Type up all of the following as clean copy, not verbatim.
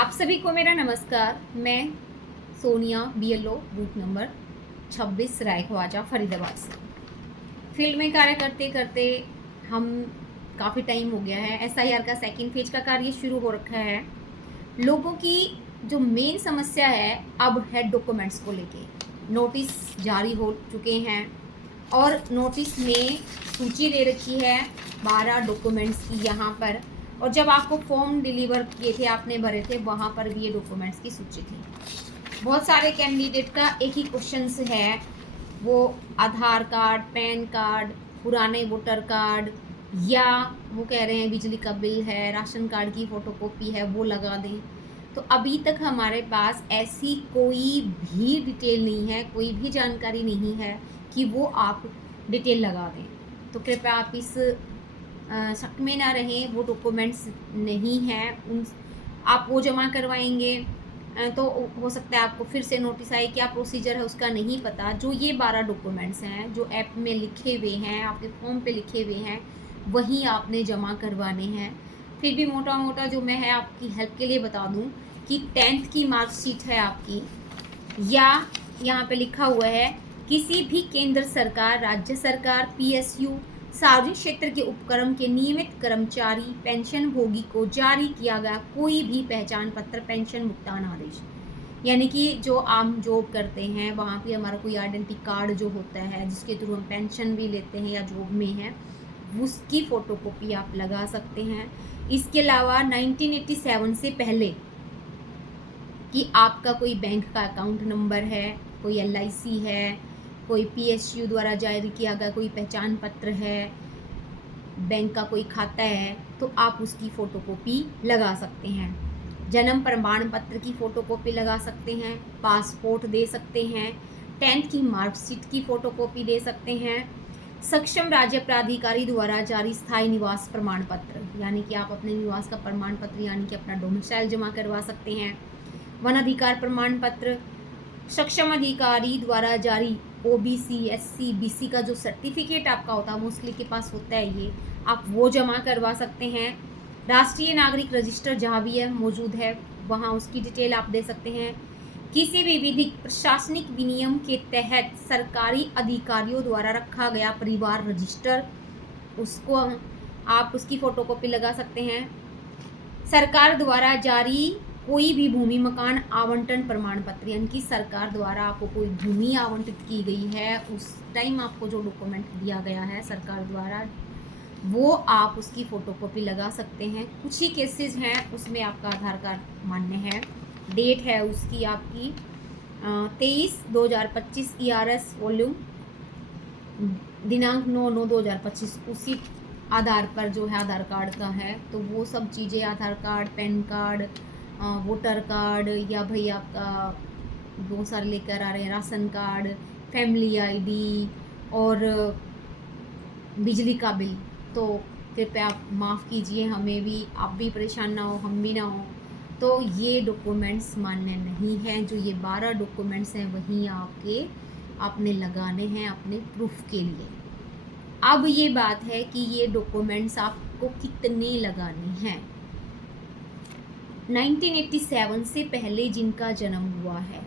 आप सभी को मेरा नमस्कार। मैं Sonia BLO booth number 26 Raikhwaja Faridabad से। फील्ड में कार्य करते करते हम काफ़ी टाइम हो गया है। एसआईआर का सेकंड फेज का कार्य शुरू हो रखा है। लोगों की जो मेन समस्या है अब है डॉक्यूमेंट्स को लेके। नोटिस जारी हो चुके हैं और नोटिस में सूची दे रखी है 12 डॉक्यूमेंट्स की यहाँ पर। और जब आपको फॉर्म डिलीवर किए थे, आपने भरे थे, वहाँ पर भी ये डॉक्यूमेंट्स की सूची थी। बहुत सारे कैंडिडेट का एक ही क्वेश्चन है, वो आधार कार्ड, पैन कार्ड, पुराने वोटर कार्ड, या वो कह रहे हैं बिजली का बिल है, राशन कार्ड की फ़ोटोकॉपी है, वो लगा दें। तो अभी तक हमारे पास ऐसी कोई भी डिटेल नहीं है, कोई भी जानकारी नहीं है कि वो आप डिटेल लगा दें। तो कृपया आप इस शक में ना रहें। वो डॉक्यूमेंट्स नहीं हैं, उन आप वो जमा करवाएंगे तो हो सकता है आपको फिर से नोटिस आए। क्या प्रोसीजर है उसका नहीं पता। जो ये 12 डॉक्यूमेंट्स हैं जो ऐप में लिखे हुए हैं, आपके फॉर्म पे लिखे हुए हैं, वही आपने जमा करवाने हैं। फिर भी मोटा मोटा जो मैं है आपकी हेल्प के लिए बता दूं कि 10th की मार्कशीट है आपकी, या यहाँ पे लिखा हुआ है किसी भी केंद्र सरकार, राज्य सरकार, पीएसयू, सार्वजनिक क्षेत्र के उपक्रम के नियमित कर्मचारी, पेंशनभोगी को जारी किया गया कोई भी पहचान पत्र, पेंशन भुगतान आदेश, यानी कि जो आम जॉब करते हैं वहाँ पे हमारा कोई आइडेंटिटी कार्ड जो होता है जिसके थ्रू हम पेंशन भी लेते हैं या जॉब में हैं, उसकी फ़ोटोकॉपी आप लगा सकते हैं। इसके अलावा 1987 से पहले कि आपका कोई बैंक का अकाउंट नंबर है, कोई एलआईसी है, कोई पीएसयू द्वारा जारी किया गया कोई पहचान पत्र है, बैंक का कोई खाता है, तो आप उसकी फ़ोटोकॉपी लगा सकते हैं। जन्म प्रमाण पत्र की फ़ोटोकॉपी लगा सकते हैं, पासपोर्ट दे सकते हैं, 10th की मार्कशीट की फ़ोटोकॉपी दे सकते हैं, सक्षम राज्य प्राधिकारी द्वारा जारी स्थायी निवास प्रमाण पत्र, यानी कि आप अपने निवास का प्रमाण पत्र यानी कि अपना डोमिसाइल जमा करवा सकते हैं, वन अधिकार प्रमाण पत्र, सक्षम अधिकारी द्वारा जारी ओबीसी, एससी, बीसी का जो सर्टिफिकेट आपका होता है, मोस्टली के पास होता है ये, आप वो जमा करवा सकते हैं। राष्ट्रीय नागरिक रजिस्टर जहाँ भी है मौजूद है वहाँ उसकी डिटेल आप दे सकते हैं। किसी भी विधिक प्रशासनिक विनियम के तहत सरकारी अधिकारियों द्वारा रखा गया परिवार रजिस्टर, उसको आप उसकी फ़ोटोकॉपी लगा सकते हैं। सरकार द्वारा जारी कोई भी भूमि मकान आवंटन प्रमाण पत्र, यानी कि सरकार द्वारा आपको कोई भूमि आवंटित की गई है, उस टाइम आपको जो डॉक्यूमेंट दिया गया है सरकार द्वारा, वो आप उसकी फ़ोटोकॉपी लगा सकते हैं। कुछ ही केसेस हैं उसमें आपका आधार कार्ड मान्य है। डेट है उसकी आपकी 23/2025 ERS वॉल्यूम दिनांक 9/9/2025, उसी आधार पर जो है आधार कार्ड का है। तो वो सब चीज़ें, Aadhaar card, PAN card, voter card, या भाई आपका बहुत सारे लेकर आ रहे हैं राशन कार्ड, फैमिली आईडी और बिजली का बिल, तो कृपया आप माफ़ कीजिए, हमें भी, आप भी परेशान ना हो, हम भी ना हो। तो ये डॉक्यूमेंट्स मान्य नहीं हैं। जो ये 12 डॉक्यूमेंट्स हैं वही आपने लगाने हैं अपने प्रूफ के लिए। अब ये बात है कि ये डॉक्यूमेंट्स आपको कितने लगाने हैं। 1987 से पहले जिनका जन्म हुआ है,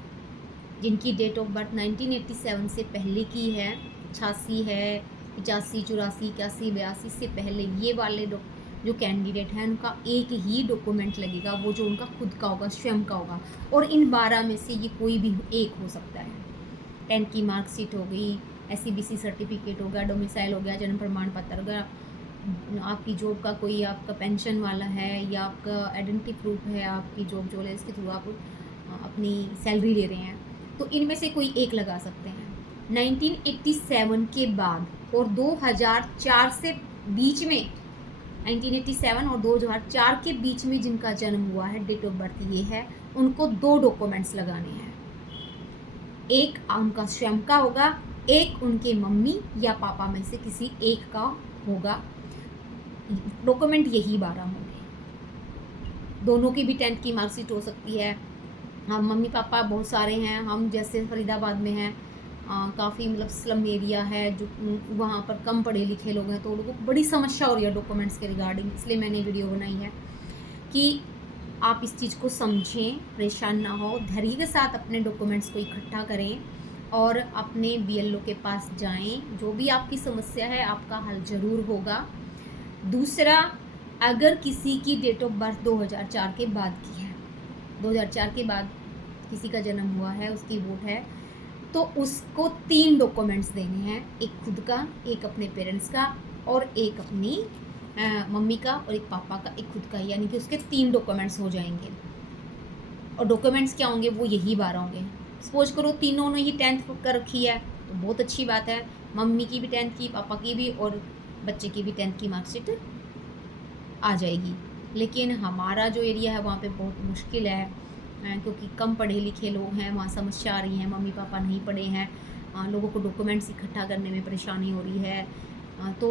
जिनकी डेट ऑफ बर्थ 1987 से पहले की है, 86 है, 85, 84, 81, 82 से पहले, ये वाले जो कैंडिडेट हैं उनका एक ही डॉक्यूमेंट लगेगा, वो जो उनका खुद का होगा, स्वयं का होगा। और इन 12 में से ये कोई भी एक हो सकता है। 10th की मार्कशीट हो गई, SCBC सर्टिफिकेट हो गया, डोमिसाइल हो गया, जन्म प्रमाण पत्र हो गया, आपकी जॉब का कोई आपका पेंशन वाला है, या आपका आइडेंटिटी प्रूफ है, आपकी जॉब जो है इसके थ्रू आप अपनी सैलरी ले रहे हैं, तो इनमें से कोई एक लगा सकते हैं। 1987 के बाद और 2004 से बीच में, 1987 और 2004 के बीच में जिनका जन्म हुआ है, डेट ऑफ बर्थ ये है, उनको 2 डॉक्यूमेंट्स लगाने हैं। एक उनका स्वयं का होगा, एक उनके मम्मी या पापा में से किसी एक का होगा। डॉक्यूमेंट यही 12 होंगे। दोनों की भी 10th की मार्कशीट हो सकती है। हम मम्मी पापा बहुत सारे हैं, हम जैसे फरीदाबाद में हैं, काफ़ी मतलब स्लम एरिया है, जो वहाँ पर कम पढ़े लिखे लोग हैं, तो उनको बड़ी समस्या हो रही है डॉक्यूमेंट्स के रिगार्डिंग। इसलिए मैंने वीडियो बनाई है कि आप इस चीज़ को समझें, परेशान ना हो, धैर्य के साथ अपने डॉक्यूमेंट्स को इकट्ठा करें और अपने बीएलओ के पास जाएं। जो भी आपकी समस्या है आपका हल ज़रूर होगा। दूसरा, अगर किसी की डेट ऑफ बर्थ 2004 के बाद की है, 2004 के बाद किसी का जन्म हुआ है, उसकी वोट है, तो उसको 3 डॉक्यूमेंट्स देने हैं, एक खुद का, एक अपने पेरेंट्स का और एक अपनी मम्मी का और एक पापा का, एक खुद का, यानी कि उसके 3 डॉक्यूमेंट्स हो जाएंगे। और डॉक्यूमेंट्स क्या होंगे? वो यही 12 होंगे। सपोज करो तीनों ने ही 10th कर रखी है तो बहुत अच्छी बात है, मम्मी की भी 10th की, पापा की भी और बच्चे की भी 10th की मार्कशीट आ जाएगी। लेकिन हमारा जो एरिया है वहाँ पे बहुत मुश्किल है, क्योंकि कम पढ़े लिखे लोग हैं, वहाँ समस्या आ रही है, मम्मी पापा नहीं पढ़े हैं, लोगों को डॉक्यूमेंट्स इकट्ठा करने में परेशानी हो रही है। तो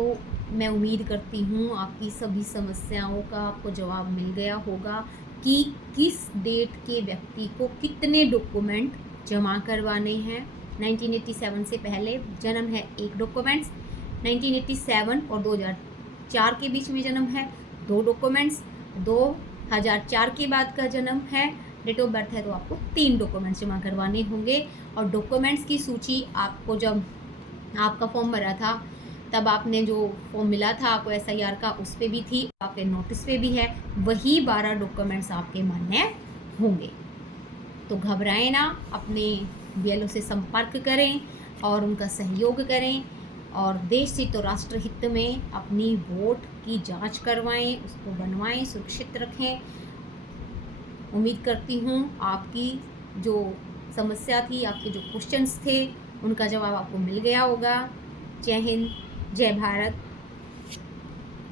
मैं उम्मीद करती हूँ आपकी सभी समस्याओं का आपको जवाब मिल गया होगा कि किस डेट के व्यक्ति को कितने डॉक्यूमेंट जमा करवाने हैं। 1987 से पहले जन्म है एक डॉक्यूमेंट्स, 1987 और 2004 के बीच में जन्म है 2 डॉक्यूमेंट्स, 2004 के बाद का जन्म है, डेट ऑफ बर्थ है, तो आपको 3 डॉक्यूमेंट्स जमा करवाने होंगे। और डॉक्यूमेंट्स की सूची आपको जब आपका फॉर्म भरा था तब आपने जो फॉर्म मिला था आपको SIR का, उस पे भी थी, आपके नोटिस पे भी है, वही 12 डॉक्यूमेंट्स आपके मान्य होंगे। तो घबराएं ना, अपने बीएलओ से संपर्क करें और उनका सहयोग करें और देश हित और राष्ट्र हित में अपनी वोट की जांच करवाएं, उसको बनवाएं, सुरक्षित रखें। उम्मीद करती हूँ आपकी जो समस्या थी, आपके जो क्वेश्चंस थे, उनका जवाब आपको मिल गया होगा। जय हिंद, जय भारत।